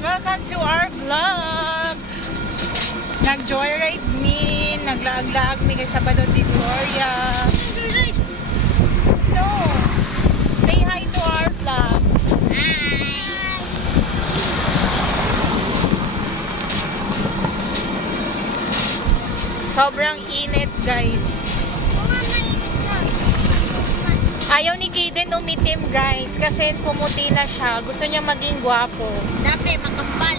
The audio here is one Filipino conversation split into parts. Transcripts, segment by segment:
guys! Welcome to our vlog! Nag-joyride me, naglaag-laag mi kay Sabado de Gloria. No! Say hi to our vlog! Hi! Sobrang init guys. Ayaw ni Kaden umitim guys kasi pumuti na siya. Gusto niya maging gwapo. Dati makambal.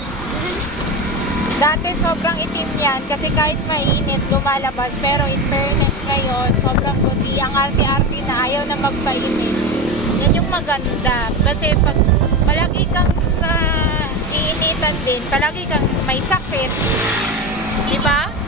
Dati sobrang itim yan kasi kahit mainit lumalabas. Pero in fairness ngayon, sobrang puti. Ang arte-arte na ayaw na magpainit. Yan yung maganda. Kasi pag palagi kang iinitan din, palagi kang may sakit. Diba?